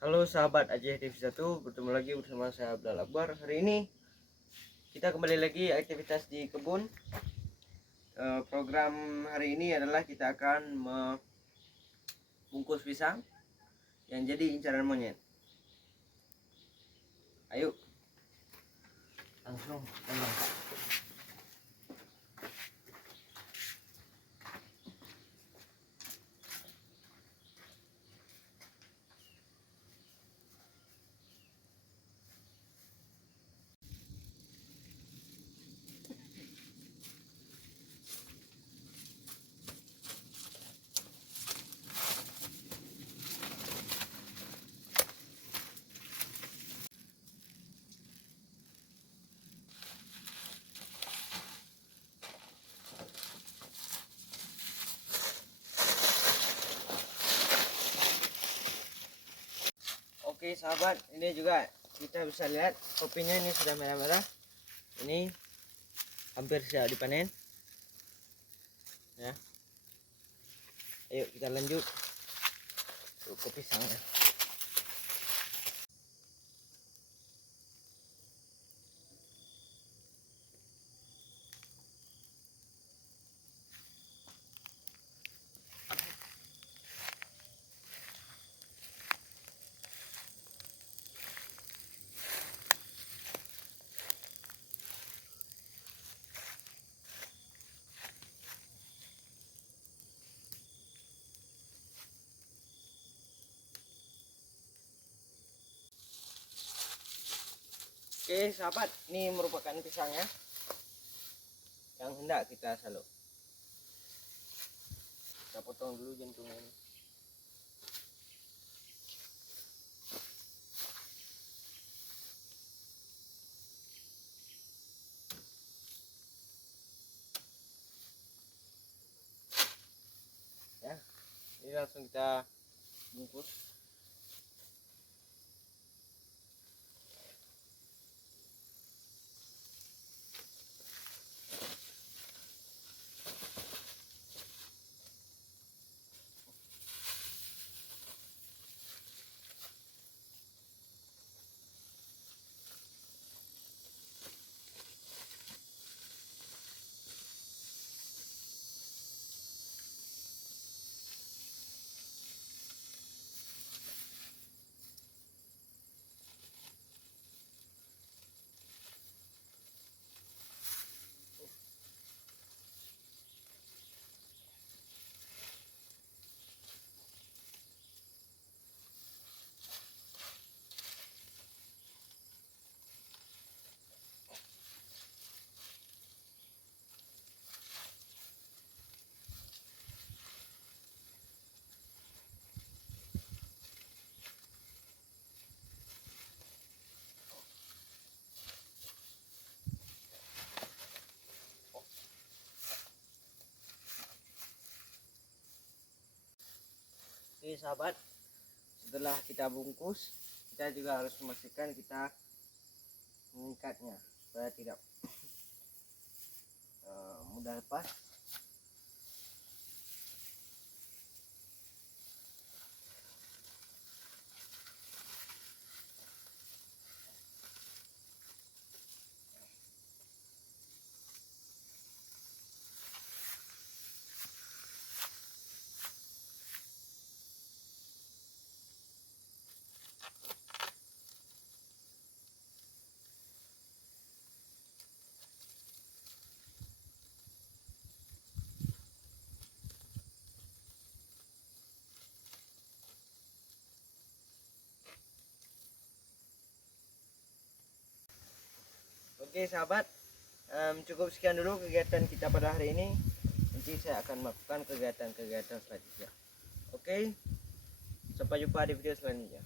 Halo sahabat Aceh TV1, bertemu lagi bersama saya Abdul Akbar. Hari ini kita kembali lagi aktivitas di kebun. Program hari ini adalah kita akan membungkus pisang yang jadi incaran monyet. Ayo, langsung kita berangkat. Oke sahabat, ini juga kita bisa lihat kopinya ini sudah merah-merah. Ini hampir siap dipanen. Ya. Ayo kita lanjut ke pisangnya. Oke sahabat, ini merupakan pisangnya yang hendak kita salur. Kita potong dulu jantungnya ini. Ya, ini langsung kita bungkus. Oke sahabat, setelah kita bungkus, kita juga harus memastikan kita mengikatnya supaya tidak mudah lepas. Oke sahabat, cukup sekian dulu kegiatan kita pada hari ini. Nanti saya akan melakukan kegiatan-kegiatan selanjutnya. Oke, sampai jumpa di video selanjutnya.